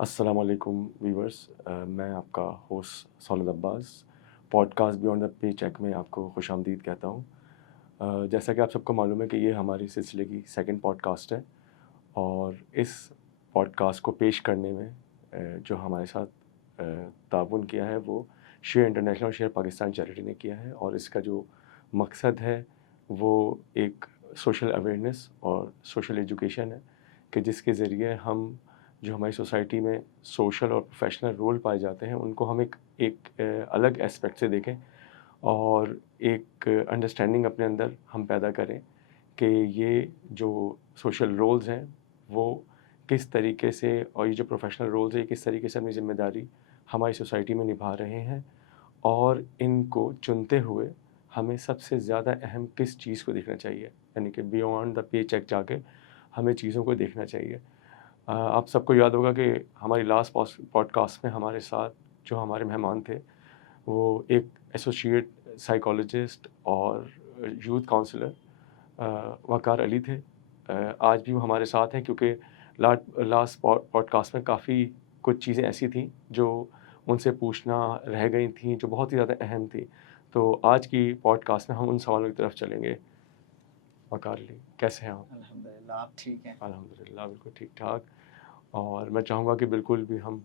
السلام علیکم ویورس، میں آپ کا ہوسٹ سولد Abbas podcast beyond the pay cheque میں آپ کو خوش آمدید کہتا ہوں۔ جیسا کہ آپ سب کو معلوم ہے کہ یہ ہماری سلسلے کی سیکنڈ پوڈ کاسٹ ہے، اور اس پوڈ کاسٹ کو پیش کرنے میں جو ہمارے ساتھ تعاون کیا ہے وہ شیئر انٹرنیشنل اور شیئر پاکستان چیریٹی نے کیا ہے، اور اس کا جو مقصد ہے وہ ایک سوشل اویئرنیس اور سوشل ایجوکیشن ہے کہ جس کے ذریعے ہم جو ہماری سوسائٹی میں سوشل اور پروفیشنل رول پائے جاتے ہیں ان کو ہم ایک الگ اسپیکٹ سے دیکھیں، اور ایک انڈرسٹینڈنگ اپنے اندر ہم پیدا کریں کہ یہ جو سوشل رولز ہیں وہ کس طریقے سے، اور یہ جو پروفیشنل رولز ہیں یہ کس طریقے سے اپنی ذمہ داری ہماری سوسائٹی میں نبھا رہے ہیں، اور ان کو چنتے ہوئے ہمیں سب سے زیادہ اہم کس چیز کو دیکھنا چاہیے، یعنی کہ بیونڈ دا پے چیک جا کے ہمیں چیزوں کو دیکھنا چاہیے۔ آپ سب کو یاد ہوگا کہ ہماری لاسٹ پوڈ کاسٹ میں ہمارے ساتھ جو ہمارے مہمان تھے وہ ایک ایسوسیٹ سائیکالوجسٹ اور یوتھ کاؤنسلر وقار علی تھے۔ آج بھی وہ ہمارے ساتھ ہیں کیونکہ لاسٹ پوڈ کاسٹ میں کافی کچھ چیزیں ایسی تھیں جو ان سے پوچھنا رہ گئی تھیں، جو بہت ہی زیادہ اہم تھیں۔ تو آج کی پوڈ کاسٹ میں ہم ان سوالوں کی طرف چلیں گے۔ وقار علی، کیسے ہیں آپ؟ الحمدللہ، آپ ٹھیک ہیں؟ الحمدللہ بالکل ٹھیک ٹھاک، اور میں چاہوں گا کہ بالکل بھی ہم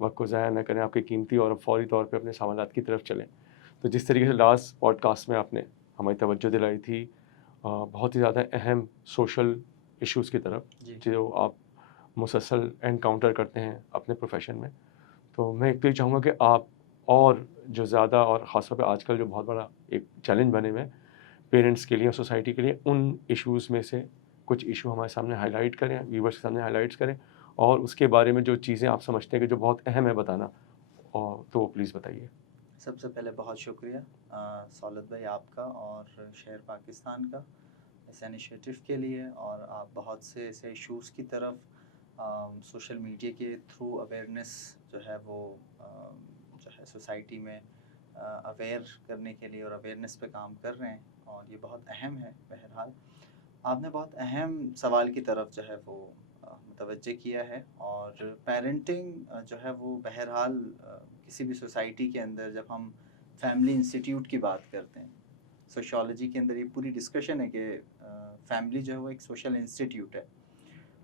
وقت کو ضائع نہ کریں، آپ کے قیمتی اور فوری طور پہ اپنے سوالات کی طرف چلیں۔ تو جس طریقے سے لاسٹ پوڈ کاسٹ میں آپ نے ہماری توجہ دلائی تھی بہت ہی زیادہ اہم سوشل ایشوز کی طرف جی جو آپ مسلسل انکاؤنٹر کرتے ہیں اپنے پروفیشن میں، تو میں ایک تو یہ چاہوں گا کہ آپ اور جو زیادہ، اور خاص طور پہ آج کل جو بہت بڑا ایک چیلنج بنے ہوئے ہیں پیرنٹس کے لیے اور سوسائٹی کے لیے، ان ایشوز میں سے کچھ ایشو ہمارے سامنے ہائی لائٹ کریں، ویورس کے سامنے ہائی لائٹس کریں، اور اس کے بارے میں جو چیزیں آپ سمجھتے ہیں کہ جو بہت اہم ہے بتانا، اور تو وہ پلیز بتائیے۔ سب سے پہلے بہت شکریہ سولد بھائی آپ کا اور شہر پاکستان کا اس انیشیٹو کے لیے، اور آپ بہت سے ایسے ایشوز کی طرف سوشل میڈیا کے تھرو اویئرنیس جو ہے وہ جو ہے سوسائٹی میں اویئر کرنے کے لیے اور اویئرنیس پہ کام کر رہے ہیں، اور یہ بہت اہم ہے۔ بہرحال آپ نے بہت اہم سوال کی طرف جو ہے وہ متوجہ کیا ہے، اور پیرنٹنگ جو ہے وہ بہرحال کسی بھی سوسائٹی کے اندر جب ہم فیملی انسٹیٹیوٹ کی بات کرتے ہیں، سوشیالوجی کے اندر یہ پوری ڈسکشن ہے کہ فیملی جو ہے وہ ایک سوشل انسٹیٹیوٹ ہے،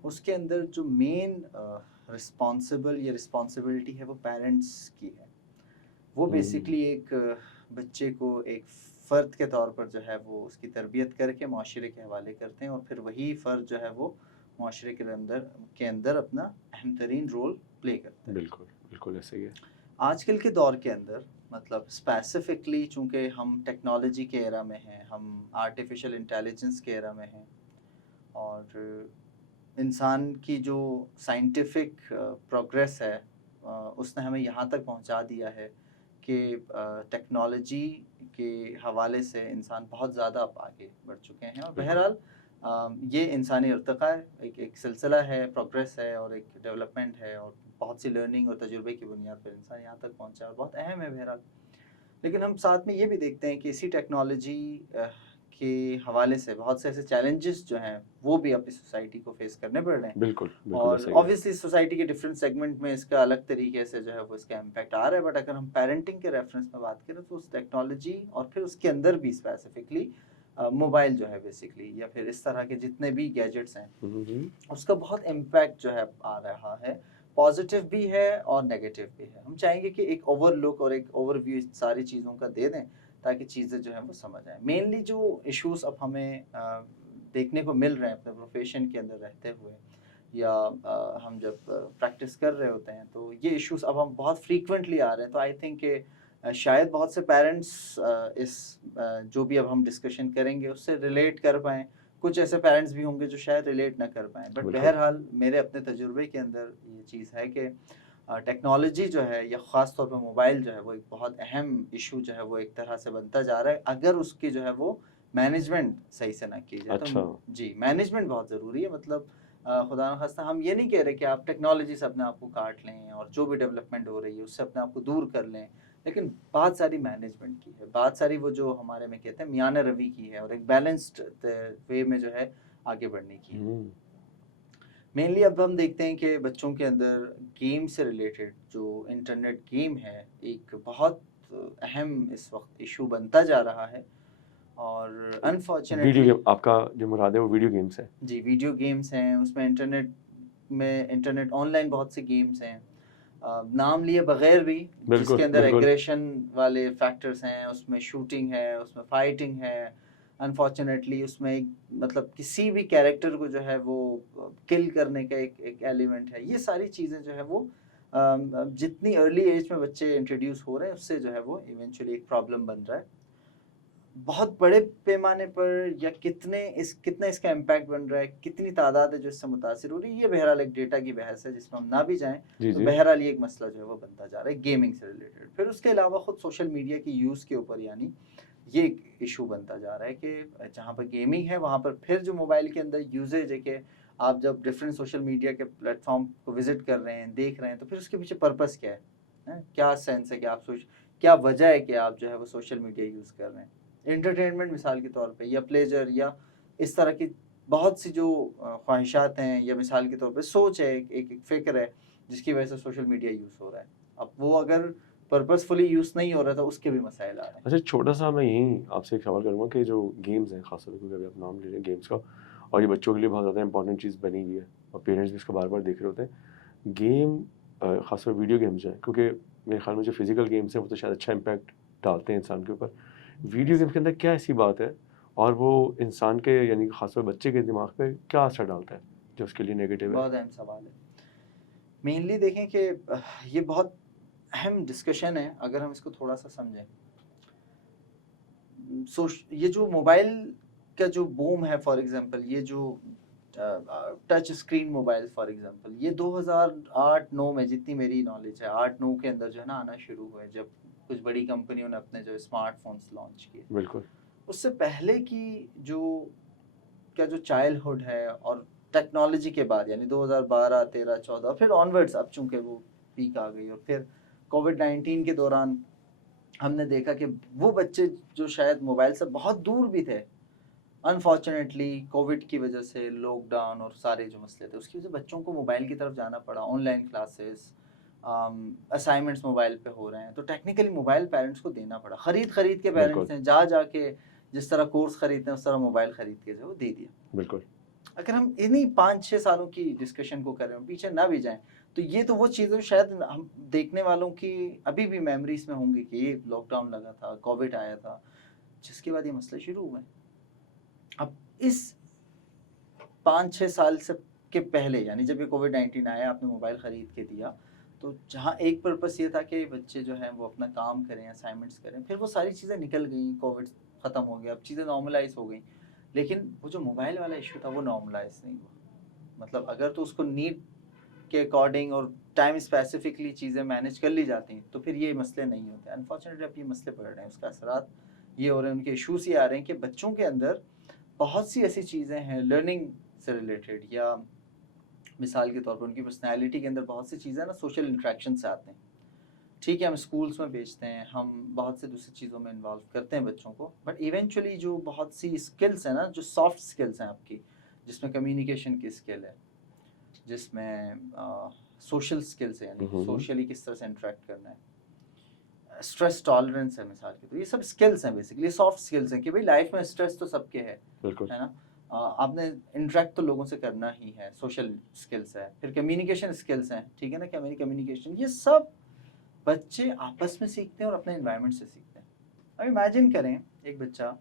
اس کے اندر جو مین رسپانسبلٹی ہے وہ پیرنٹس کی ہے۔ وہ بیسکلی ایک بچے کو ایک فرد کے طور پر جو ہے وہ اس کی تربیت کر کے معاشرے کے حوالے کرتے ہیں، اور پھر وہی فرد جو ہے وہ معاشرے کے اندر اپنا اہم ترین رول پلے کرتا ہے۔ بالکل بالکل ایسے ہی ہے۔ آج کل کے دور کے اندر مطلب اسپیسیفکلی چونکہ ہم ٹیکنالوجی کے ایرا میں ہیں، ہم آرٹیفیشل انٹیلیجنس کے ایرا میں ہیں، اور انسان کی جو سائنٹیفک پروگریس ہے اس نے ہمیں یہاں تک پہنچا دیا ہے کہ ٹیکنالوجی کے حوالے سے انسان بہت زیادہ اب آگے بڑھ چکے ہیں، اور بہرحال یہ انسانی ارتقاء ہے، ایک سلسلہ ہے، پروگریس ہے، اور ایک ڈیولپمنٹ ہے، اور بہت سی لرننگ اور تجربے کی بنیاد پر انسان یہاں تک پہنچا ہے، اور بہت اہم ہے بہرحال۔ لیکن ہم ساتھ میں یہ بھی دیکھتے ہیں کہ اسی ٹیکنالوجی کے حوالے سے بہت سے ایسے چیلنجز جو ہیں وہ بھی اپنی سوسائٹی کو فیس کرنے پڑ رہے ہیں، بالکل بالکل اور ایسا ہی ہے۔ آبویسلی سوسائٹی کے ڈفرینٹ سیگمنٹ میں اس کا الگ طریقے سے جو ہے وہ اس کا امپیکٹ آ رہا ہے، بٹ اگر ہم پیرنٹنگ کے ریفرنس میں بات کریں تو اس ٹیکنالوجی اور پھر اس کے اندر بھی اسپیسیفکلی موبائل جو ہے بیسکلی، یا پھر اس طرح کے جتنے بھی گیجٹس ہیں، اس کا بہت امپیکٹ جو ہے آ رہا ہے، پازیٹیو بھی ہے اور نیگیٹیو بھی ہے۔ ہم چاہیں گے کہ ایک اوور لک اور ایک اوور ویو ساری چیزوں کا دے دیں تاکہ چیزیں جو ہیں وہ سمجھ آئیں۔ مینلی جو ایشوز اب ہمیں دیکھنے کو مل رہے ہیں اپنے پروفیشن کے اندر رہتے ہوئے، یا ہم جب پریکٹس کر رہے ہوتے ہیں، تو یہ ایشوز اب ہم بہت فریکوینٹلی آ رہے ہیں، تو آئی تھنک کہ شاید بہت سے پیرنٹس اس جو بھی اب ہم ڈسکشن کریں گے اس سے ریلیٹ کر پائیں، کچھ ایسے پیرنٹس بھی ہوں گے جو شاید ریلیٹ نہ کر پائیں، بٹ بالکل بہرحال میرے اپنے تجربے کے اندر یہ چیز ہے کہ ٹیکنالوجی جو ہے، یا خاص طور پہ موبائل جو ہے، وہ ایک بہت اہم ایشو جو ہے وہ ایک طرح سے بنتا جا رہا ہے، اگر اس کی جو ہے وہ مینجمنٹ صحیح سے نہ کی جائے تو۔ اچھا جی، مینجمنٹ بہت ضروری ہے، مطلب خدا نخواستہ ہم یہ نہیں کہہ رہے کہ آپ ٹیکنالوجی سے اپنے آپ کو کاٹ لیں اور جو بھی ڈیولپمنٹ ہو رہی ہے اس سے اپنے آپ کو دور کر لیں، لیکن بات ساری مینجمنٹ کی ہے، بات ساری وہ جو ہمارے میں کہتے ہیں میانہ روی کی ہے، اور ایک بیلنسڈ وے میں جو ہے آگے بڑھنے کی ہے۔ مینلی اب ہم دیکھتے ہیں کہ بچوں کے اندر گیم سے ریلیٹڈ جو انٹرنیٹ گیم ہے ایک بہت اہم اس وقت ایشو بنتا جا رہا ہے، اور ویڈیو انفارچونیٹلی گیم آپ کا جو مراد ہے وہ ویڈیو گیمس ہے؟ جی ویڈیو گیمز ہیں، اس میں انٹرنیٹ آن لائن بہت سے گیمز ہیں، نام لیے بغیر بھی، جس بالکل کے اندر بالکل ایگریشن والے فیکٹرز ہیں، اس میں شوٹنگ ہے، اس میں فائٹنگ ہے، انفارچونیٹلی اس میں مطلب کسی بھی کیریکٹر کو جو ہے وہ کل کرنے کا ایک ایلیمنٹ ہے. یہ ساری چیزیں جو ہے وہ جتنی ارلی ایج میں بچے انٹروڈیوس ہو رہے ہیں اس سے جو ہے وہ ایونچولی ایک پرابلم بن رہا ہے. بہت بڑے پیمانے پر یا کتنا اس کا امپیکٹ بن رہا ہے، کتنی تعداد ہے جو اس سے متاثر ہو رہی ہے، یہ بہرحال ایک ڈیٹا کی بحث ہے جس میں ہم نہ بھی جائیں جی تو جی بہرحال یہ ایک مسئلہ جو ہے وہ بنتا جا رہا ہے گیمنگ سے ریلیٹڈ. پھر اس کے علاوہ خود سوشل میڈیا کی یوز کے اوپر، یعنی یہ ایک ایشو بنتا جا رہا ہے کہ جہاں پر گیمنگ ہے وہاں پر پھر جو موبائل کے اندر یوزیج ہے کہ آپ جب ڈفرینٹ سوشل میڈیا کے پلیٹ فارم کو وزٹ کر رہے ہیں، دیکھ رہے ہیں، تو پھر اس کے پیچھے پرپس کیا ہے، کیا سینس ہے کہ آپ کیا وجہ ہے کہ آپ جو ہے وہ سوشل میڈیا یوز کر رہے ہیں. انٹرٹینمنٹ مثال کے طور پہ یا پلیجر یا اس طرح کی بہت سی جو خواہشات ہیں، یا مثال کے طور پہ سوچ ہے، ایک فکر ہے جس کی وجہ سے سوشل میڈیا یوز ہو رہا ہے. اب وہ اگر پرپسفلی یوز نہیں ہو رہا تھا اس کے بھی مسائل آ رہے ہیں. اچھا چھوٹا سا میں یہیں آپ سے ایک سوال کروں گا کہ جو گیمز ہیں، خاص طور پہ کیونکہ ابھی آپ نام لے رہے ہیں گیمز کا، اور یہ بچوں کے لیے بہت زیادہ امپورٹنٹ چیز بنی ہوئی ہے اور پیرنٹس بھی اس کو بار بار دیکھ رہے ہوتے ہیں. گیم خاص طور پہ ویڈیو گیمز ہیں، کیونکہ میرے خیال میں جو فزیکل گیمز ہیں وہ تو شاید اچھا امپیکٹ ڈالتے ہیں انسان کے اوپر. ویڈیو گیمز کے اندر کیا ایسی بات ہے اور وہ انسان کے یعنی خاص طور بچے کے دماغ پہ کیا اثر ڈالتا ہے جو اس کے لیے نیگیٹو ہے؟ بہت اہم سوال ہے. مینلی دیکھیں کہ یہ بہت اہم ڈسکشن ہے اگر ہم اس کو تھوڑا سا سمجھیں. یہ جو موبائل کا جو بوم ہے، فار ایگزامپل یہ جو touch screen mobile for example, یہ 2008-9 میں جتنی میری نالج ہے 8-9 کے اندر جو ہے نا آنا شروع ہوئے، جب کچھ بڑی کمپنیوں نے اپنے جو اسمارٹ فونس لانچ کیے. بالکل. اس سے پہلے کی جو چائلڈ ہوڈ ہے اور ٹیکنالوجی کے بعد، یعنی 2012 13 14 پھر آنورڈس، اب چونکہ وہ پیک آ گئی، اور پھر کووڈ-19 کے دوران ہم نے دیکھا کہ وہ بچے جو شاید موبائل سے بہت دور بھی تھے، انفارچونیٹلی کووڈ کی وجہ سے، لاک ڈاؤن اور سارے جو مسئلے تھے اس کی وجہ سے بچوں کو موبائل کی طرف جانا پڑا. On line classes, assignments mobile پہ ہو رہے ہیں، تو ٹیکنیکلی موبائل پیرنٹس کو دینا پڑا. خرید کے پیرنٹس نے جا کے جس طرح کورس خریدتے ہیں اس طرح موبائل خرید کے جو دے دیا. بالکل. اگر ہم انہی 5-6 سالوں کی ڈسکشن کو کریں، پیچھے نہ بھی جائیں، تو یہ تو وہ چیزیں شاید ہم دیکھنے والوں کی ابھی بھی میموریز میں ہوں گی کہ یہ لاک ڈاؤن لگا تھا، کووڈ آیا تھا، جس کے بعد یہ مسئلے شروع ہوئے. اب اس 5-6 سال سے کے پہلے، یعنی جب یہ کووڈ-19 آیا، آپ نے موبائل خرید کے دیا، تو جہاں ایک پرپس یہ تھا کہ بچے جو ہیں وہ اپنا کام کریں، اسائنمنٹس کریں، پھر وہ ساری چیزیں نکل گئیں، کووڈ ختم ہو گیا، اب چیزیں نارملائز ہو گئیں. لیکن وہ جو موبائل والا ایشو تھا وہ نارملائز نہیں ہوا. مطلب اگر تو اس کو نیڈ کے اکارڈنگ اور ٹائم اسپیسیفکلی چیزیں مینیج کر لی جاتی ہیں تو پھر یہ مسئلے نہیں ہوتے. انفارچونیٹلی اب یہ مسئلے پڑ رہے ہیں، اس کا اثرات یہ ہو رہے ہیں، ان کے ایشوز یہ آ رہے ہیں کہ بچوں کے اندر بہت سی ایسی چیزیں ہیں لرننگ سے ریلیٹڈ، یا مثال کے طور پر ان کی پرسنالٹی کے اندر بہت سی چیزیں نا سوشل انٹریکشن سے آتے ہیں. ٹھیک ہے، ہم اسکولس میں بھیجتے ہیں، ہم بہت سے دوسری چیزوں میں انوالو کرتے ہیں بچوں کو، بٹ ایونچولی جو بہت سی اسکلس ہیں نا، جو سافٹ اسکلس ہیں آپ کی، جس میں کمیونیکیشن کی اسکل ہے، جس میں سوشل اسکلس ہیں، یعنی سوشلی کس طرح سے انٹریکٹ کرنا ہے، اسٹریس ٹالرنس ہے مثال کے، تو یہ سب اسکلس ہیں، بیسکلی سافٹ اسکلس ہیں کہ بھائی لائف میں اسٹریس تو سب کے ہے نا. آپ نے انٹریکٹ تو لوگوں سے کرنا ہی ہے، سوشل اسکلس ہے. پھر کمیونیکیشن اسکلس ہیں، ٹھیک ہے نا، کہ میری کمیونیکیشن، یہ سب بچے آپس میں سیکھتے ہیں اور اپنے انوائرمنٹ سے سیکھتے ہیں. اب امیجن کریں ایک بچہ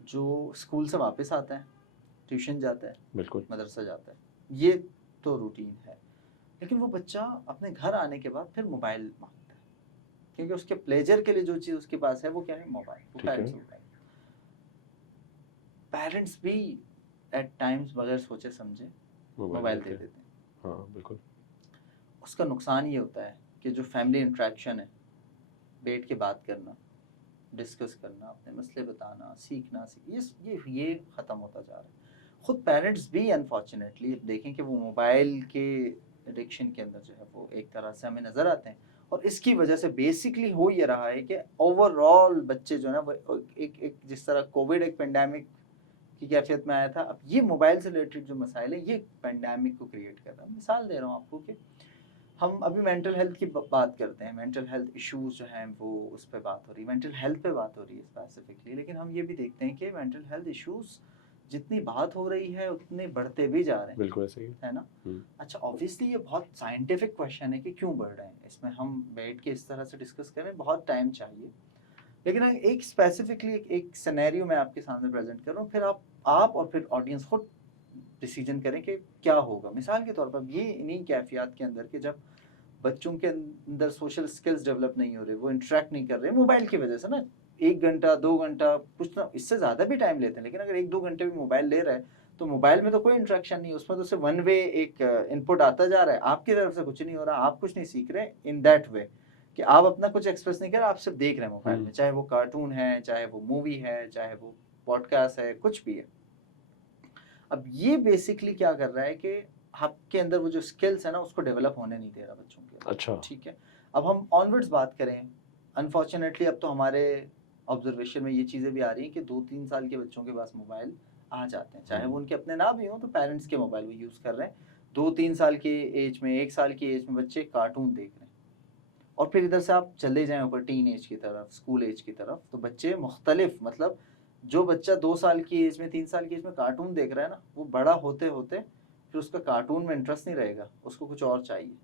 جو اسکول سے واپس آتا ہے، ٹیوشن جاتا ہے، بالکل مدرسہ جاتا ہے، یہ تو روٹین ہے. لیکن وہ بچہ اپنے گھر آنے کے بعد پھر موبائل مانگتا ہے، کیونکہ اس کے پلیجر کے لیے جو چیز اس کے پاس ہے وہ کیا ہے، موبائل. وہ پیرنٹس بھی ایٹ ٹائمز بغیر سوچے سمجھے موبائل دے دیتے ہیں. ہاں بالکل. اس کا نقصان یہ ہوتا ہے کہ جو فیملی انٹریکشن ہے، بیٹھ کے بات کرنا، ڈسکس کرنا، اپنے مسئلے بتانا، سیکھنا، یہ ختم ہوتا جا رہا ہے. خود پیرنٹس بھی انفارچونیٹلی دیکھیں کہ وہ موبائل کے ایڈکشن کے اندر جو ہے وہ ایک طرح سے ہمیں نظر آتے ہیں، اور اس کی وجہ سے بیسکلی ہو یہ رہا ہے کہ اوور آل بچے جو ہے نا وہ ایک جس طرح کووڈ ایک پینڈیمک کی کیفیت میں آیا تھا. اب یہ موبائل سے ریلیٹڈ جو مسائل ہیں یہ پینڈیمک کو کریٹ کر رہا ہے. مثال دے رہا ہوں آپ کو کہ ہم ابھی مینٹل ہیلتھ کی بات کرتے ہیں, مینٹل ہیلتھ ایشوز جو ہیں وہ اس پہ بات ہو رہی ہے, مینٹل ہیلتھ پہ بات ہو رہی ہے اسپیسیفکلی, لیکن ہم یہ بھی دیکھتے ہیں کہ مینٹل ہیلتھ ایشوز جتنی بات ہو رہی ہے اتنے بڑھتے بھی جا رہے ہیں. بالکل ایسے ہی ہے نا. اچھا آبویسلی یہ بہت سائنٹیفک کویشچن ہے کہ کیوں بڑھ رہے ہیں, اس میں ہم بیٹھ کے اس طرح سے ڈسکس کریں بہت ٹائم چاہیے, لیکن ایک اسپیسیفکلی ایک سینیریو میں آپ کے سامنے پریزنٹ کر رہا ہوں, پھر آپ اور پھر آڈینس خود ڈیسیجن کریں کہ کیا ہوگا. مثال کے طور پر یہ انہی کیفیات کے اندر کہ جب بچوں کے اندر سوشل سکلز ڈیولپ نہیں ہو رہے, وہ انٹریکٹ نہیں کر رہے موبائل کی وجہ سے نا, 1 گھنٹہ 2 گھنٹہ کچھ نہ اس سے زیادہ بھی ٹائم لیتے ہیں, لیکن اگر 1-2 گھنٹے بھی موبائل لے رہا ہے تو موبائل میں تو کوئی انٹریکشن نہیں, اس میں تو صرف ون وے ایک ان پٹ آتا جا رہا ہے, آپ کی طرف سے کچھ نہیں ہو رہا, آپ کچھ نہیں سیکھ رہے ان دیٹ وے کہ آپ اپنا کچھ ایکسپریس نہیں کر رہے, آپ صرف دیکھ رہے ہیں موبائل میں, چاہے وہ کارٹون ہے, چاہے وہ مووی ہے, چاہے وہ پوڈ کاسٹ ہے, کچھ بھی ہے. اب یہ بیسکلی کیا کر رہا ہے کہ آپ کے اندر وہ جو اسکلس ہے نا اس کو ڈیولپ ہونے نہیں دے رہا بچوں کے. اچھا ٹھیک ہے, اب ہم آنورڈز بات کریں, انفارچونیٹلی اب تو ہمارے آبزرویشن میں یہ چیزیں بھی آ رہی ہیں کہ 2-3 سال کے بچوں کے پاس موبائل آ جاتے ہیں, چاہے وہ ان کے اپنے نہ بھی ہوں تو پیرنٹس کے موبائل وہ یوز کر رہے ہیں. 2-3 سال کی ایج میں, 1 سال کی ایج میں بچے کارٹون دیکھ رہے ہیں, اور پھر ادھر سے آپ چلے جائیں اوپر ٹین ایج کی طرف, اسکول ایج کی طرف, تو بچے مختلف, مطلب جو بچہ 2 سال کی ایج میں 3 سال کی ایج میں کارٹون دیکھ رہا ہے نا, وہ بڑا ہوتے ہوتے پھر اس کا کارٹون میں انٹرسٹ نہیں رہے گا, اس کو کچھ اور چاہیے,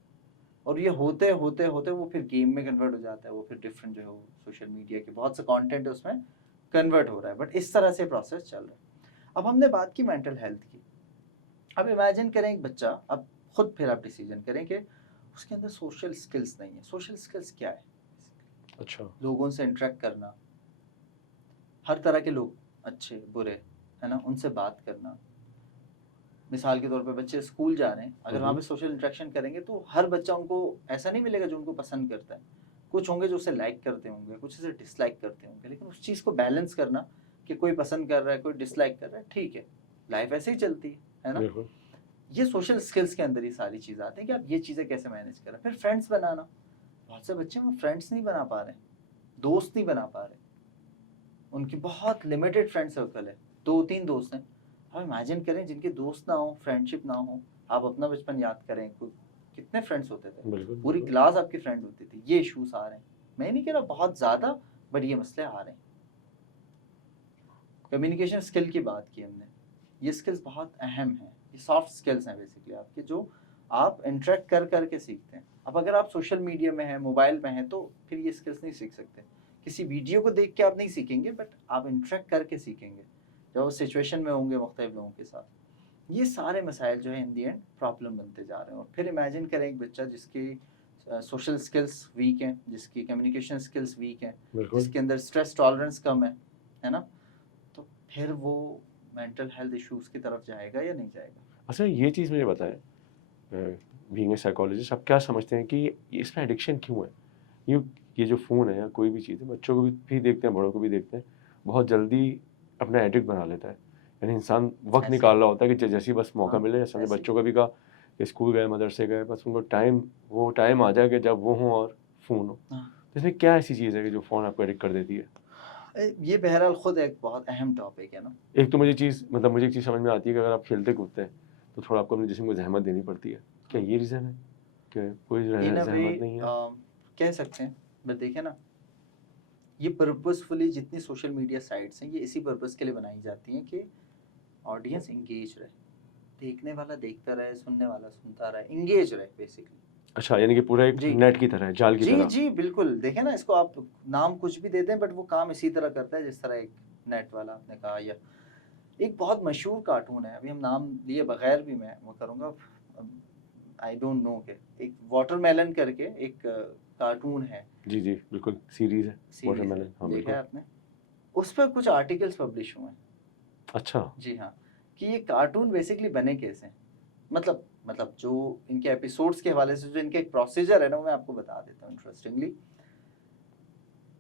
اور یہ ہوتے ہوتے ہوتے وہ پھر گیم میں کنورٹ ہو جاتا ہے, وہ پھر ڈفرینٹ جو ہے وہ سوشل میڈیا کے بہت سے کانٹینٹ اس میں کنورٹ ہو رہا ہے. بٹ اس طرح سے پروسیس چل رہا ہے. اب ہم نے بات کی مینٹل ہیلتھ کی, اب امیجن کریں ایک بچہ, اب خود پھر آپ ڈیسیجن کریں کہ اس کے اندر سوشل اسکلس نہیں ہے. سوشل اسکلس کیا ہے؟ اچھا لوگوں سے انٹریکٹ کرنا, ہر طرح کے لوگ, اچھے برے, ہے نا, ان سے بات کرنا. مثال کے طور پہ بچے اسکول جا رہے ہیں, اگر وہاں پہ سوشل انٹریکشن کریں گے تو ہر بچہ ان کو ایسا نہیں ملے گا جو ان کو پسند کرتا ہے. کچھ ہوں گے جو اسے لائک کرتے ہوں گے, کچھ اسے ڈس لائک کرتے ہوں گے, لیکن اس چیز کو بیلنس کرنا کہ کوئی پسند کر رہا ہے, کوئی ڈس لائک کر رہا ہے, ٹھیک ہے, لائف ایسے ہی چلتی ہے نا. یہ سوشل اسکلس کے اندر یہ ساری چیزیں آتی ہیں کہ آپ یہ چیزیں کیسے مینیج کریں. پھر فرینڈس بنانا, بہت سے بچے وہ فرینڈس نہیں بنا پا رہے, دوست نہیں بنا پا رہے, ان کی بہت لمیٹڈ فرینڈ سرکل ہے, 2-3 دوست ہیں. آپ امیجن کریں جن کے دوست نہ ہوں, فرینڈ شپ نہ ہوں, آپ اپنا بچپن یاد کریں, کتنے فرینڈس ہوتے تھے, پوری کلاس آپ کی فرینڈ ہوتی تھی. یہ ایشوز آ رہے ہیں, میں نہیں کہہ رہا بہت زیادہ, بٹ یہ مسئلے آ رہے ہیں. کمیونیکیشن اسکل کی بات کی ہم نے, یہ اسکلس بہت اہم ہیں, یہ سافٹ اسکلس ہیں بیسکلی آپ کے, جو آپ انٹریکٹ کر کے سیکھتے ہیں. اب اگر آپ سوشل میڈیا میں ہیں, موبائل میں ہیں, تو پھر یہ اسکلس نہیں سیکھ سکتے. کسی ویڈیو کو دیکھ کے آپ نہیں سیکھیں گے, بٹ آپ انٹریکٹ کر کے سیکھیں گے جب وہ سچویشن میں ہوں گے مختلف لوگوں کے ساتھ. یہ سارے مسائل جو ہیں ان دی اینڈ پرابلم بنتے جا رہے ہیں. اور پھر امیجن کریں ایک بچہ جس کی سوشل اسکلس ویک ہیں, جس کی کمیونیکیشن اسکلس ویک ہیں, جس کے اندر اسٹریس ٹالرنس کم ہے نا, تو پھر وہ مینٹل ہیلتھ ایشوز کی طرف جائے گا یا نہیں جائے گا. اچھا یہ چیز مجھے بتائیں, بینگ اے سائیکالوجسٹ, آپ کیا سمجھتے ہیں کہ اس میں ایڈکشن کیوں ہے؟ یہ جو فون ہے یا کوئی بھی چیز ہے, بچوں کو بھی دیکھتے ہیں, بڑوں کو بھی دیکھتے ہیں, بہت جلدی اپنا ایڈکٹ بنا لیتا ہے. یعنی انسان وقت نکال رہا ہوتا ہے کہ جیسے بس موقع ملے, جیسے ہم نے بچوں کو بھی کہا کہ اسکول گئے, مدرسے گئے, بس ان کو وہ ٹائم آ جائے کہ جب وہ ہوں اور فون ہو. تو اس میں کیا ایسی چیز ہے کہ جو فون آپ کو ایڈکٹ کر دیتی ہے؟ یہ بہرحال خود ایک بہت اہم ٹاپک ہے نا. ایک تو مجھے ایک چیز سمجھ میں آتی ہے کہ اگر آپ کھیلتے کودتے ہیں تو تھوڑا آپ کو اپنے جسم کو زحمت دینی پڑتی ہے. کیا یہ ریزن ہے کہ کوئی زحمت نہیں ہے؟ کہہ سکتے ہیں, بس دیکھیں نا, یہ پرپسفلی جتنی سوشل میڈیا سائٹس ہیں یہ اسی پرپس کے لیے بنائی جاتی ہیں کہ آڈینس انگیج رہے, دیکھنے والا دیکھتا رہے, سننے والا سنتا رہے, انگیج رہے بیسکلی. اچھا, یعنی کہ پورا ایک نیٹ کی طرح, جال کی طرح. جی بالکل, دیکھیں نا, اس کو آپ نام کچھ بھی دے دیں بٹ وہ کام اسی طرح کرتا ہے جس طرح ایک نیٹ والا آپ نے کہا. یا ایک بہت مشہور کارٹون ہے, ابھی ہم نام لیے بغیر بھی میں وہ کروں گا, آئی ڈونٹ نو, کہ ایک واٹر میلن کر کے ایک کارٹون ہے. جی بالکل, سیریز ہے واٹر میلن. ہاں دیکھا آپ نے, اس پہ کچھ آرٹیکلس پبلش ہوئے ہیں. اچھا, جی ہاں, کہ یہ کارٹون بیسکلی بنے کیسے ہیں, مطلب جو ان کے ایپیسوڈز کے حوالے سے جو ان کا ایک پروسیجر ہے نا, وہ میں آپ کو بتا دیتا ہوں. انٹرسٹنگلی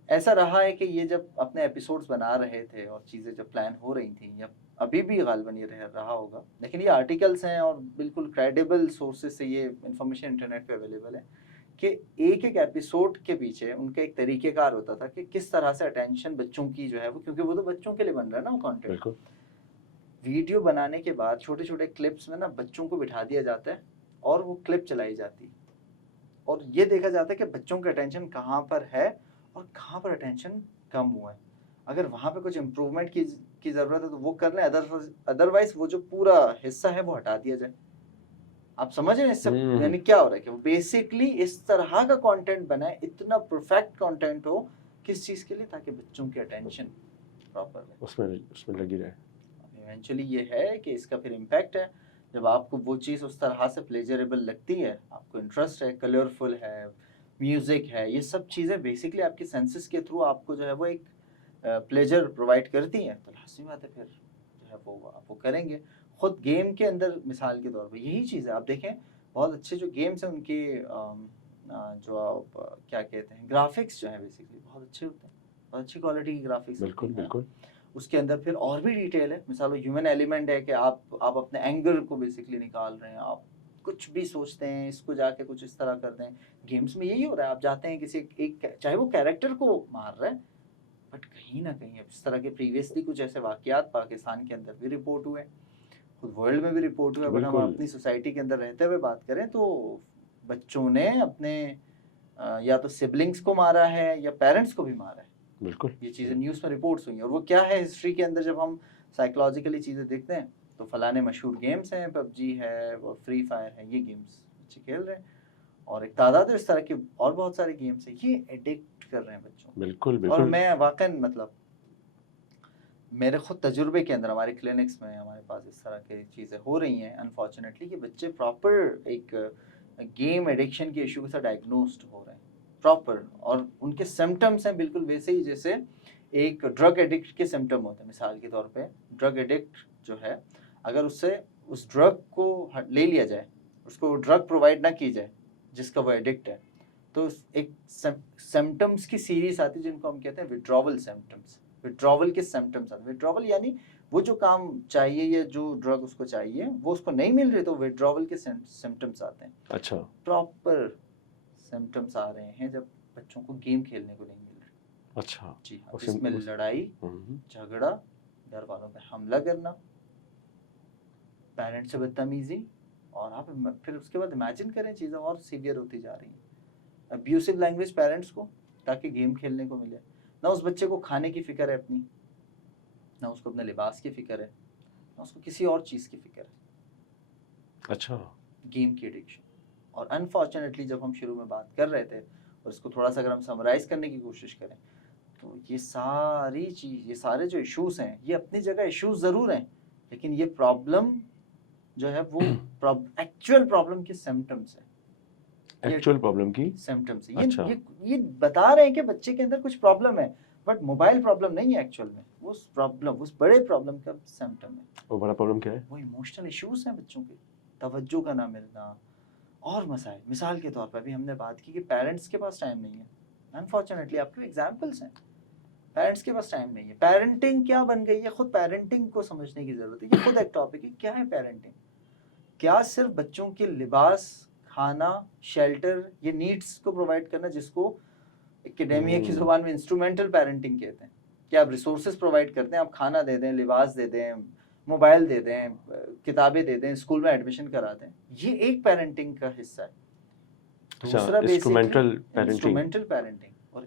ایسا رہا ہے کہ یہ جب اپنے ایپیسوڈز بنا رہے تھے اور چیزیں جب پلان ہو رہی تھیں, یا ابھی بھی غالباً یہ رہا ہوگا, لیکن یہ آرٹیکلس ہیں اور بالکل کریڈیبل سورسز سے یہ انفارمیشن انٹرنیٹ پہ اویلیبل ہے, کہ ایک ایپیسوڈ کے پیچھے ان کا ایک طریقہ کار ہوتا تھا کہ کس طرح سے اٹینشن بچوں کی جو ہے وہ, کیونکہ وہ تو بچوں کے لیے بن رہا ہے نا وہ کانٹینٹ, ویڈیو بنانے کے بعد چھوٹے چھوٹے کلپس میں نا بچوں کو بٹھا دیا جاتا ہے اور وہ کلپ چلائی جاتی ہے اور یہ دیکھا جاتا ہے کہ بچوں کا اٹینشن کہاں پر ہے اور کہاں پر اٹینشن کم ہوا ہے. اگر وہاں پہ کچھ امپروومنٹ کی ضرورت ہے تو وہ کر لیں, ادروائز وہ جو پورا حصہ ہے وہ ہٹا دیا جائے. آپ سمجھ رہے ہیں اس سے یعنی کیا ہو رہا ہے کہ بیسکلی اس طرح کا کانٹینٹ بنائے, اتنا پرفیکٹ کانٹینٹ ہو کس چیز کے لیے, تاکہ بچوں کی اٹینشن پراپر رہے, اس میں لگی رہے. ایونچولی یہ ہے کہ اس کا پھر امپیکٹ ہے جب آپ کو وہ چیز اس طرح سے پلیجریبل لگتی ہے, آپ کو انٹرسٹ ہے, کلرفل ہے, میوزک ہے, یہ سب چیزیں بیسکلی آپ کے سینسز کے تھرو آپ کو جو ہے وہ ایک پلیجر پرووائڈ کرتی ہیں, تو لازمی بات ہے پھر جو ہے وہ آپ وہ کریں گے. خود گیم کے اندر مثال کے طور پہ یہی چیز ہے, آپ دیکھیں بہت اچھے جو گیمز ہیں ان کی جو آپ کیا کہتے ہیں گرافکس جو ہیں بیسکلی بہت اچھے ہوتے ہیں, بہت اچھی کوالٹی کی گرافکس بالکل بالکل. اس کے اندر پھر اور بھی ڈیٹیل ہے, مثال ہیومن ایلیمنٹ ہے کہ آپ اپنے اینگر کو بیسکلی نکال رہے ہیں, آپ کچھ بھی سوچتے ہیں اس کو جا کے کچھ اس طرح کرتے ہیں. گیمز میں یہی ہو رہا ہے, آپ جاتے ہیں کسی ایک چاہے وہ کیریکٹر کو مار رہے ہیں بٹ کہیں نہ کہیں اس طرح کے پریویسلی کچھ ایسے واقعات پاکستان کے اندر بھی رپورٹ ہوئے, خود ورلڈ میں بھی رپورٹ ہوئے. بٹ ہم اپنی سوسائٹی کے اندر رہتے ہوئے بات کریں تو بچوں نے اپنے یا تو سبلنگس کو مارا ہے یا پیرنٹس کو بھی مارا ہے. بالکل یہ چیزیں نیوز میں رپورٹس ہوئی ہیں, اور وہ کیا ہے ہسٹری کے اندر جب ہم سائیکولوجیکلی چیزیں دیکھتے ہیں تو فلانے مشہور گیمز ہیں, پب جی ہے اور فری فائر ہے, یہ گیمز بچے کھیل رہے ہیں, اور ایک تعداد ہے اس طرح کے اور بہت سارے گیمز ہیں, یہ ایڈکٹ کر رہے ہیں بچوں. بالکل بالکل. اور میں واقعاً مطلب میرے خود تجربے کے اندر ہمارے کلینکس میں ہمارے پاس اس طرح کی چیزیں ہو رہی ہیں انفارچونیٹلی کہ بچے پراپر ایک گیم ایڈکشن کے ایشو کے ساتھ ڈائگنوزڈ ہو رہے ہیں پراپر, اور ان کے سمٹمس ہیں بالکل ویسے ہی جیسے ایک ڈرگ ایڈکٹ کے سمٹم ہوتے ہیں. مثال کے طور پہ ڈرگ ایڈکٹ جو ہے, اگر اس سے اس ڈرگ کو لے لیا جائے, اس کو ڈرگ پرووائڈ نہ کی جائے جس کا وہ ایڈکٹ ہے, تو ایک سمٹمس کی سیریز آتی ہے جن کو ہم کہتے ہیں وڈراول سمٹمس. وڈراول کے سمٹمس آتے ہیں, وڈراول یعنی وہ جو کام چاہیے یا جو ڈرگ اس کو چاہیے وہ اس کو نہیں مل رہی, تو وڈراول کے سمٹمس آتے ہیں. اچھا, پراپر سمٹمس آ رہے ہیں جب بچوں کو گیم کھیلنے کو نہیں مل رہی. اچھا, جی ہاں, اس میں لڑائی جھگڑا, گھر والوں پہ حملہ کرنا, پیرنٹ سے بدتمیزی, اور آپ پھر اس کے بعد امیجن کریں چیزیں اور سیویئر ہوتی جا رہی ہیں. ابیوسو لینگویج پیرنٹس کو تاکہ گیم کھیلنے کو ملے, نہ اس بچے کو کھانے کی فکر ہے اپنی, نہ اس کو اپنے لباس کی فکر ہے, نہ اس کو کسی اور چیز کی فکر ہے. اچھا, گیم کی ایڈکشن. اور انفارچونیٹلی جب ہم شروع میں بات کر رہے تھے, اور اس کو تھوڑا سا اگر ہم سمرائز کرنے کی کوشش کریں تو یہ ساری چیز, یہ سارے جو ایشوز ہیں یہ اپنی جگہ ایشوز ضرور ہیں, لیکن یہ پرابلم جو ہے وہ ایکچوئل پرابلم کے سمٹمس ہیں. ایکچوئل پرابلم کی سمٹمس یہ بتا رہے ہیں کہ بچے کے اندر کچھ پرابلم ہے, بٹ موبائل پرابلم نہیں ہے ایکچوئل میں, اس پرابلم اس بڑے پرابلم کا سمٹم ہے. وہ بڑا پرابلم کیا ہے؟ وہ ایموشنل ایشوز ہیں بچوں کے, توجہ کا نہ ملنا اور مسائل. مثال کے طور پر ابھی ہم نے بات کی کہ پیرنٹس کے پاس ٹائم نہیں ہے. انفارچونیٹلی آپ کے ایگزامپلس ہیں, پیرنٹس کے پاس ٹائم نہیں ہے. پیرنٹنگ کیا بن گئی ہے, خود پیرنٹنگ کو سمجھنے کی ضرورت ہے. یہ خود ایک ٹاپک ہے, کیا ہے پیرنٹنگ. کیا صرف بچوں کے لباس, کھانا, شیلٹر, یہ نیڈس کو پرووائڈ کرنا جس کو اکیڈیمیا کی زبان میں انسٹرومنٹل پیرنٹنگ کہتے ہیں, کہ آپ ریسورسز پرووائڈ کرتے ہیں, آپ کھانا دے دیں, لباس دے دیں, موبائل دے دیں, کتابیں دے دیں, اسکول میں ایڈمیشن کرا دیں, یہ ایک پیرنٹنگ کا حصہ ہے. دوسرا انسٹرومنٹل پیرنٹنگ, اور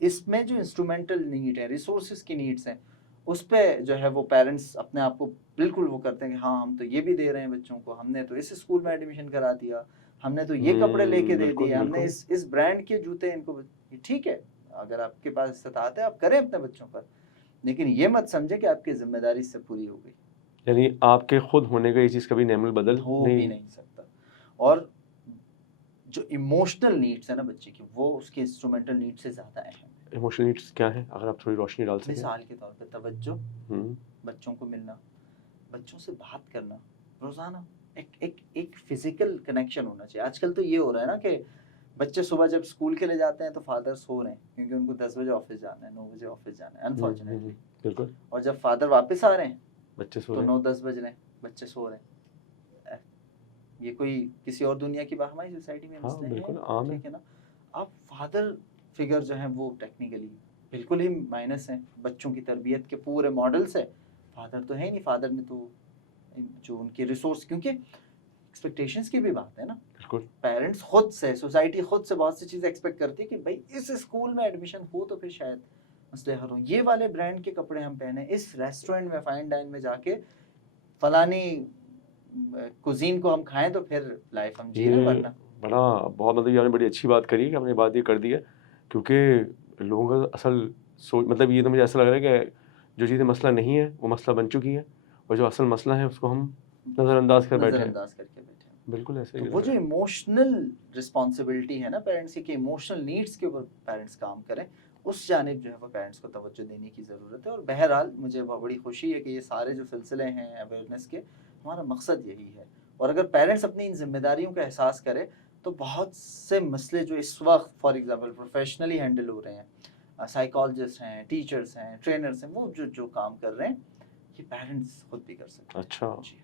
اس میں جو انسٹرومنٹل نیڈ ہے, ریسورسز کی نیڈس ہیں, اس پہ جو ہے وہ پیرنٹس اپنے آپ کو بالکل وہ کرتے ہیں کہ ہاں ہم تو یہ بھی دے رہے ہیں بچوں کو, ہم نے تو اس اسکول میں ایڈمیشن کرا دیا, ہم نے تو یہ کپڑے لے کے دے دیے, ہم نے اس برانڈ کے جوتے ان کو. ٹھیک ہے, اگر آپ کے پاس استطاعت ہے آپ کریں اپنے بچوں پر, لیکن یہ مت سمجھے کہ آپ کی ذمہ داری اس سے پوری ہو گئی. یعنی آپ کے خود ہونے کا یہ چیز کبھی نعمل بدل ہو بھی نہیں سکتا. اور جو ایموشنل نیڈس ہیں نا بچے کی, وہ اس کے انسٹرومنٹل نیڈ سے زیادہ اہم ہے. ایموشنل نیڈس کیا ہیں, اگر آپ تھوڑی روشنی ڈال سکیں. مثال کے طور پہ توجہ, بچوں کو ملنا, بچوں سے بات کرنا روزانہ, ایک فزیکل کنیکشن ہونا چاہیے. آج کل تو یہ ہو رہا ہے نا کہ بچے صبح جب اسکول کے لیے جاتے ہیں تو فادر سو رہے ہیں کیونکہ ان کو 10 بجے آفس جانا ہے, 9 بجے آفس جانا ہے انفارچونیٹلی. بالکل. اور جب فادر واپس آ رہے ہیں بچے سو تو رہے ہیں, 9-10 بج رہے ہیں, بچے سو رہے ہیں. یہ کوئی کسی اور دنیا کی ہماری سوسائٹی میں مسئلے ہیں, ٹھیک ہے نا. اب فادر فگر جو ہیں وہ ٹیکنیکلی بالکل ہی مائنس ہیں. بچوں کی تربیت کے پورے ماڈلس ہیں, فادر تو ہے نہیں, فادر نے تو جو ان کے ریسورس, کیونکہ ایکسپیکٹیشنس کی بھی بات ہے نا, بالکل پیرنٹس خود سے, سوسائٹی خود سے بہت سی چیزیں ایکسپیکٹ کرتی ہے کہ بھائی اس اسکول میں ایڈمیشن ہو تو پھر شاید مسئلے حل ہوں, یہ والے برانڈ کے کپڑے ہم پہنیں, اس ریسٹورینٹ میں فائن ڈائن میں جا کے فلانی کوزین کو ہم کھائیں تو پھر لائف ہم جی رہے, یہ ورنہ بڑا بہت مطلب یہ آپ نے بڑی اچھی بات کری کہ آپ نے بات یہ کر دی ہے, کیونکہ لوگوں کا اصل سوچ مطلب یہ تو مجھے ایسا لگ رہا ہے کہ جو چیزیں مسئلہ نہیں ہے وہ مسئلہ بن چکی ہیں, اور جو اصل مسئلہ ہے اس کو ہم نظر انداز کر بیٹھے نظر ہیں. انداز کر کے بیٹھے ہیں. بالکل ایسے تو ہی وہ جو ایموشنل رسپانسبلٹی ہے نا پیرنٹس کی, کہ ایموشنل نیڈس کے اوپر پیرنٹس کام کریں, اس جانب جو ہے وہ پیرنٹس کو توجہ دینے کی ضرورت ہے. اور بہرحال مجھے بڑی خوشی ہے کہ یہ سارے جو سلسلے ہیں اویئرنیس کے, ہمارا مقصد یہی ہے. اور اگر پیرنٹس اپنی ان ذمہ داریوں کا احساس کرے تو بہت سے مسئلے جو اس وقت فار ایگزامپل پروفیشنلی ہینڈل ہو رہے ہیں, سائیکالوجسٹ ہیں, ٹیچرس ہیں, ٹرینرس ہیں, وہ جو کام کر رہے ہیں یہ پیرنٹس خود بھی کر سکتے ہیں. اچھا جی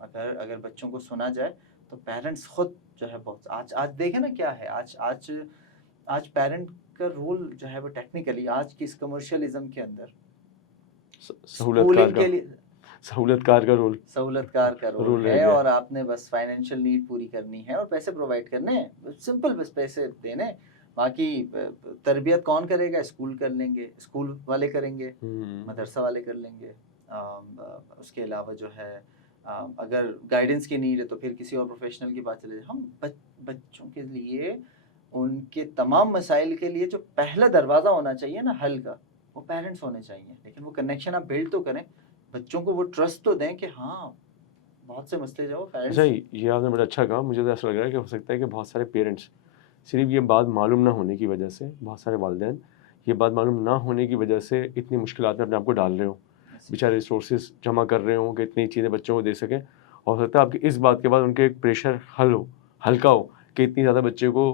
ہاں, اگر بچوں کو سنا جائے تو پیرنٹس خود جو ہے بہت, آج دیکھیں نا کیا ہے, آج پیرنٹ کا رول جو ہے وہ ٹیکنیکلی آج کی اس کمرشلزم کے اندر اسکولنگ کے لیے سہولت کار کا رول, سہولت کار کا رول رہ ہے, گیا. اور آپ نے بس فائنینشیل نیڈ پوری کرنی ہے اور پیسے پرووائڈ کرنے ہیں, سمپل بس پیسے دینے, باقی تربیت کون کرے گا, اسکول کر لیں گے, اسکول والے کریں گے, مدرسہ والے کر لیں گے. اس کے علاوہ جو ہے اگر گائیڈنس کی نیڈ ہے تو پھر کسی اور پروفیشنل کی بات چلے جائے. ہم بچوں کے لیے ان کے تمام مسائل کے لیے جو پہلا دروازہ ہونا چاہیے نا حل کا, وہ پیرنٹس ہونے چاہیے. لیکن وہ کنیکشن آپ بلڈ تو کریں, بچوں کو وہ ٹرسٹ تو دیں کہ ہاں بہت سے مسئلے جو اچھا پیرنٹس. یہ آپ نے بڑا اچھا کہا. مجھے تو ایسا لگ رہا ہے کہ ہو سکتا ہے کہ بہت سارے پیرنٹس صرف یہ بات معلوم نہ ہونے کی وجہ سے, بہت سارے والدین یہ بات معلوم نہ ہونے کی وجہ سے اتنی مشکلات میں اپنے آپ کو ڈال رہے ہوں, بیچارے ریسورسز جمع کر رہے ہوں کہ اتنی چیزیں بچوں کو دے سکیں. اور ہو سکتا ہے آپ کی اس بات کے بعد ان کے ایک پریشر ہلکا ہو کہ اتنی زیادہ بچے کو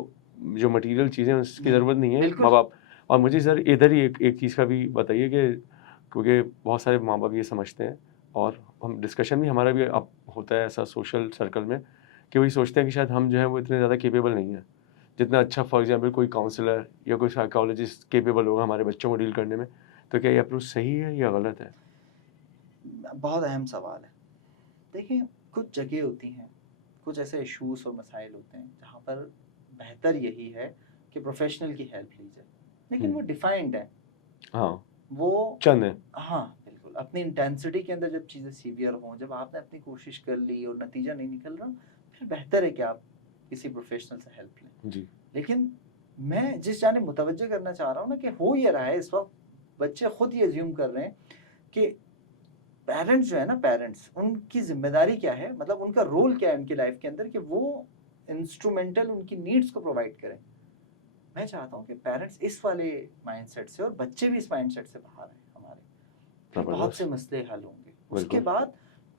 جو مٹیریل چیزیں اس کی ضرورت نہیں ہے ماں باپ. اور مجھے سر ادھر ہی ایک چیز کا بھی بتائیے کہ کیونکہ بہت سارے ماں باپ یہ سمجھتے ہیں, اور ہم ڈسکشن بھی ہمارا بھی اب ہوتا ہے ایسا سوشل سرکل میں, کہ وہی سوچتے ہیں کہ شاید ہم جو ہے وہ اتنے زیادہ کیپیبل نہیں ہیں جتنا اچھا فار ایگزامپل کوئی کاؤنسلر یا کوئی سائیکالوجسٹ کیپیبل ہوگا ہمارے بچوں کو ڈیل کرنے میں. تو کیا یہ اپروچ صحیح ہے یا غلط ہے؟ بہت اہم سوال ہے. دیکھیں کچھ جگہ ہوتی ہیں, کچھ ایسے ایشوز اور مسائل ہوتے ہیں جہاں پر بہتر یہی ہے کہ پروفیشنل کی ہیلپ لی جائے, لیکن وہ ڈیفائنڈ ہے, ہاں وہ چند ہے. ہاں بالکل اپنی انٹینسٹی کے اندر جب چیزیں سیویئر ہوں, جب آپ نے اپنی کوشش کر لی اور نتیجہ نہیں نکل رہا, پھر بہتر ہے کہ آپ کسی پروفیشنل سے ہیلپ لیں. جی لیکن میں جس جانب متوجہ کرنا چاہ رہا ہوں نا, کہ ہو یہ رہا ہے اس وقت, بچے خود یہ ایزیوم کر رہے ہیں کہ پیرنٹس جو ہے نا, پیرنٹس ان کی ذمہ داری کیا ہے, مطلب ان کا رول کیا ہے ان کی لائف کے اندر, کہ وہ انسٹرومنٹل ان کی نیڈس کو پرووائڈ کریں. میں چاہتا ہوں کہ پیرنٹس اس والے مائنڈ سیٹ سے, اور بچے بھی اس مائنڈ سیٹ سے باہر ہیں ہمارے, پھر بہت سے مسئلے حل ہوں گے. اس کے بعد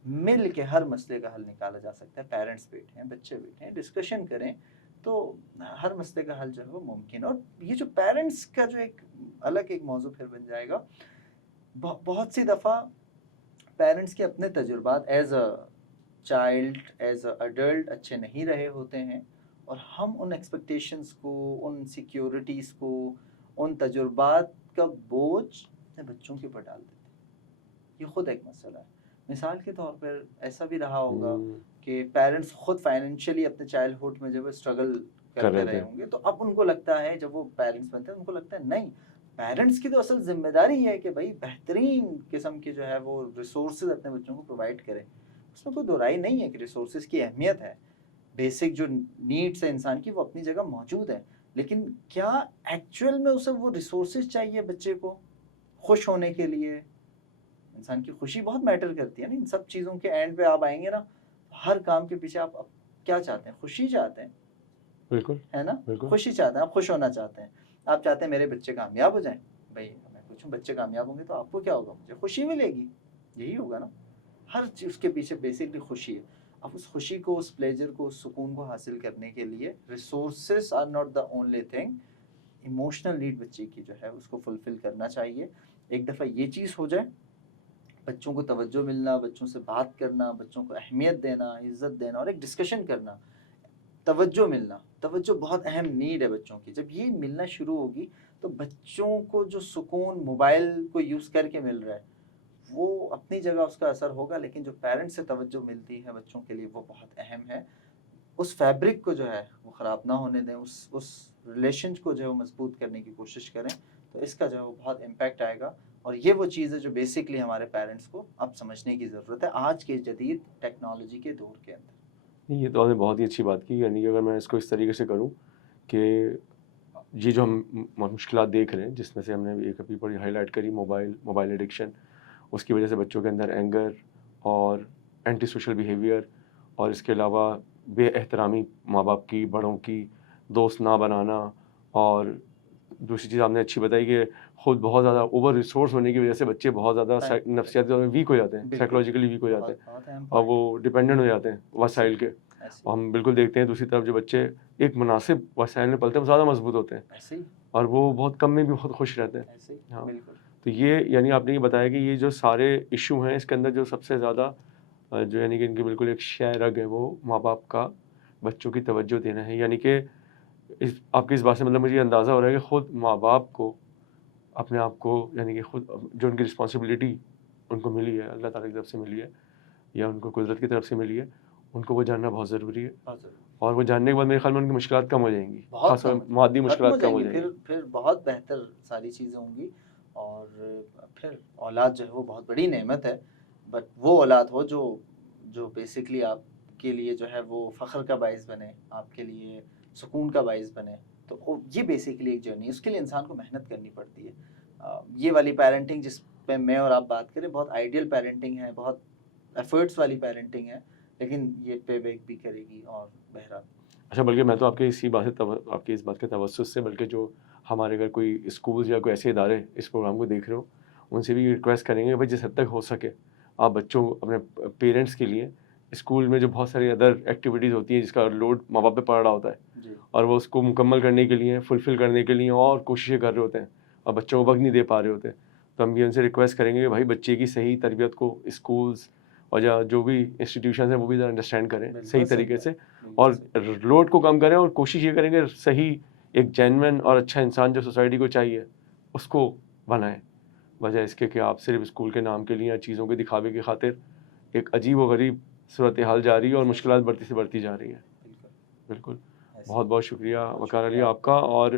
مل کے ہر مسئلے کا حل نکالا جا سکتا ہے. پیرنٹس بیٹھے ہیں, بچے بیٹھے ہیں, ڈسکشن کریں تو ہر مسئلے کا حل جو ہے وہ ممکن ہے. اور یہ جو پیرنٹس کا جو ایک الگ ایک موضوع پھر بن جائے گا, بہت سی دفعہ پیرنٹس کے اپنے تجربات as a child, as a adult اچھے نہیں رہے ہوتے ہیں, اور ہم ان ایکسپیکٹیشنس کو, ان سیکیورٹیز کو, ان تجربات کا بوجھ اپنے بچوں کے اوپر ڈال دیتے ہیں. یہ خود ایک مسئلہ ہے. مثال کے طور پر ایسا بھی رہا ہوگا کہ پیرنٹس خود فائنینشلی اپنے چائلڈہڈ میں جب اسٹرگل کرتے رہے ہوں گے, تو اب ان کو لگتا ہے, جب وہ پیرنٹس بنتے ہیں ان کو لگتا ہے نہیں, پیرنٹس کی تو اصل ذمہ داری ہے کہ بھائی بہترین قسم کی جو ہے وہ ریسورسز اپنے بچوں کو پرووائڈ کریں. اس میں کوئی دو رائے نہیں ہے کہ ریسورسز کی اہمیت ہے, بیسک جو نیڈس ہے انسان کی وہ اپنی جگہ موجود ہے, لیکن کیا ایکچوئل میں اسے وہ ریسورسز چاہیے بچے کو خوش ہونے کے لیے؟ انسان کی خوشی بہت میٹر کرتی ہے نا. ان سب چیزوں کے اینڈ پہ آپ آئیں گے نا, ہر کام کے پیچھے آپ کیا چاہتے ہیں؟ خوشی چاہتے ہیں, بالکل ہے نا, خوشی چاہتے ہیں, آپ خوش ہونا چاہتے ہیں, آپ چاہتے ہیں میرے بچے کامیاب ہو جائیں. بھائی میں پوچھوں, بچے کامیاب ہوں گے تو آپ کو کیا ہوگا؟ مجھے خوشی ملے گی, یہی ہوگا نا. ہر چیز کے پیچھے بیسکلی خوشی ہے. اب اس خوشی کو, اس پلیجر کو, اس سکون کو حاصل کرنے کے لیے resources are not the only thing. Emotional need بچے کی جو ہے اس کو فلفل کرنا چاہیے. ایک دفعہ یہ چیز ہو جائے, بچوں کو توجہ ملنا, بچوں سے بات کرنا, بچوں کو اہمیت دینا, عزت دینا, اور ایک ڈسکشن کرنا, توجہ ملنا. توجہ بہت اہم نیڈ ہے بچوں کی. جب یہ ملنا شروع ہوگی تو بچوں کو جو سکون موبائل کو یوز کر کے مل رہا ہے وہ اپنی جگہ اس کا اثر ہوگا، لیکن جو پیرنٹس سے توجہ ملتی ہے بچوں کے لیے وہ بہت اہم ہے. اس فیبرک کو جو ہے وہ خراب نہ ہونے دیں، اس ریلیشن کو جو ہے وہ مضبوط کرنے کی کوشش کریں، تو اس کا جو ہے وہ بہت امپیکٹ آئے گا. اور یہ وہ چیز ہے جو بیسکلی ہمارے پیرنٹس کو اب سمجھنے کی ضرورت ہے آج کے جدید ٹیکنالوجی کے دور کے اندر. یہ تو آپ نے بہت ہی اچھی بات کی. یعنی کہ اگر میں اس کو اس طریقے سے کروں کہ یہ جو ہم مشکلات دیکھ رہے ہیں، جس میں سے ہم نے ایک ابھی بڑی ہائی لائٹ کری، موبائل ایڈکشن، اس کی وجہ سے بچوں کے اندر اینگر اور اینٹی سوشل بیہیویئر، اور اس کے علاوہ بے احترامی ماں باپ کی، بڑوں کی، دوست نہ بنانا، اور دوسری چیز آپ نے اچھی بتائی کہ خود بہت زیادہ اوور ریسورس ہونے کی وجہ سے بچے بہت زیادہ نفسیاتی طور پہ ویک ہو جاتے ہیں، بالکل سائیکولوجیکلی ویک ہو جاتے ہیں، بہت اہم اور پوائنٹ وہ ڈپینڈنٹ ہو جاتے ہیں وسائل کے. ایسے اور ہم بالکل دیکھتے ہیں دوسری طرف جو بچے ایک مناسب وسائل میں پلتے ہیں وہ زیادہ مضبوط ہوتے ہیں، ایسے ہی اور وہ بہت کم میں بھی بہت خوش رہتے ہیں. ایسے ہی ہاں، بالکل تو یہ یعنی آپ نے یہ بتایا کہ یہ جو سارے ایشو ہیں اس کے اندر جو سب سے زیادہ جو یعنی کہ ان کی بالکل ایک شہ رگ ہے وہ ماں باپ کا بچوں کی توجہ دینا ہے. یعنی کہ آپ کی اس بات سے مطلب مجھے اندازہ ہو رہا ہے کہ خود ماں باپ کو اپنے آپ کو، یعنی کہ خود جو ان کی رسپانسبلٹی ان کو ملی ہے، اللہ تعالیٰ کی طرف سے ملی ہے یا ان کو قدرت کی طرف سے ملی ہے، ان کو وہ جاننا بہت ضروری ہے. بہت ضروری. اور وہ جاننے کے بعد میرے خیال میں ان کی مشکلات کم ہو جائیں گی، بہت خاص طور کم پہ مادی ختم ہو مشکلات کم جائیں ہو گی، جائیں گی. پھر بہت بہتر ساری چیزیں ہوں گی. اور پھر اولاد جو ہے وہ بہت بڑی نعمت ہے، بٹ وہ اولاد ہو جو بیسکلی آپ کے لیے جو ہے وہ فخر کا باعث بنے، آپ کے لیے سکون کا باعث بنے. تو یہ بیسکلی ایک جرنی ہے، اس کے لیے انسان کو محنت کرنی پڑتی ہے. یہ والی پیرنٹنگ جس پہ میں اور آپ بات کریں بہت آئیڈیل پیرنٹنگ ہے، بہت ایفرٹس والی پیرنٹنگ ہے، لیکن یہ پے بیک بھی کرے گی. اور بہرحال اچھا، بلکہ میں تو آپ کے آپ کی اس بات کے توسط سے، بلکہ جو ہمارے اگر کوئی اسکولز یا کوئی ایسے ادارے اس پروگرام کو دیکھ رہے ہو، ان سے بھی ریکویسٹ کریں گے کہ بھائی جس حد تک ہو سکے آپ بچوں اپنے پیرنٹس کے لیے اسکول میں جو بہت ساری ادر ایکٹیویٹیز ہوتی ہیں جس کا لوڈ ماں باپ پہ پڑ رہا ہوتا ہے، جی اور وہ اس کو مکمل کرنے کے لیے، فلفل کرنے کے لیے اور کوششیں کر رہے ہوتے ہیں اور بچوں کو وقت نہیں دے پا رہے ہوتے، تو ہم بھی ان سے ریکویسٹ کریں گے کہ بھائی بچے کی صحیح تربیت کو اسکولز اور جو بھی انسٹیٹیوشنز ہیں وہ بھی ذرا انڈرسٹینڈ کریں صحیح طریقے سے، اور لوڈ کو کم کریں، اور کوشش یہ کریں کہ صحیح ایک جینوئن اور اچھا انسان جو سوسائٹی کو چاہیے اس کو بنائیں، وجہ اس کے کہ آپ صرف اسکول کے نام کے لیے یا چیزوں کے دکھاوے کی خاطر ایک عجیب و غریب صورتحال جا رہی ہے اور مشکلات بڑھتی سے بڑھتی جا رہی ہیں. بالکل. بہت بہت شکریہ وقار علی آپ کا. اور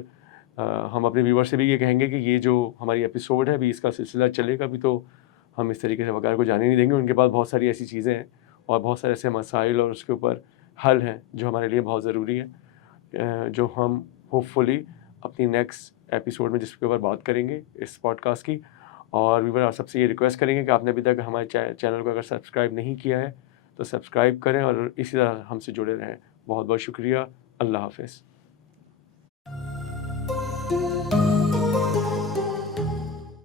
ہم اپنے ویور سے بھی یہ کہیں گے کہ یہ جو ہماری ایپیسوڈ ہے ابھی اس کا سلسلہ چلے گا، ابھی تو ہم اس طریقے سے وقار کو جانے نہیں دیں گے. ان کے پاس بہت ساری ایسی چیزیں ہیں اور بہت سارے ایسے مسائل اور اس کے اوپر حل ہیں جو ہمارے لیے بہت ضروری ہے، جو ہم ہوپ فلی اپنی نیکسٹ ایپیسوڈ میں جس کے اوپر بات کریں گے اس پوڈ کاسٹ کی. اور ویور سب سے یہ ریکویسٹ کریں گے کہ آپ نے ابھی تک ہمارے چینل کو اگر سبسکرائب نہیں کیا ہے تو سبسکرائب کریں اور اسی طرح ہم سے جڑے رہیں. بہت بہت شکریہ. اللہ حافظ.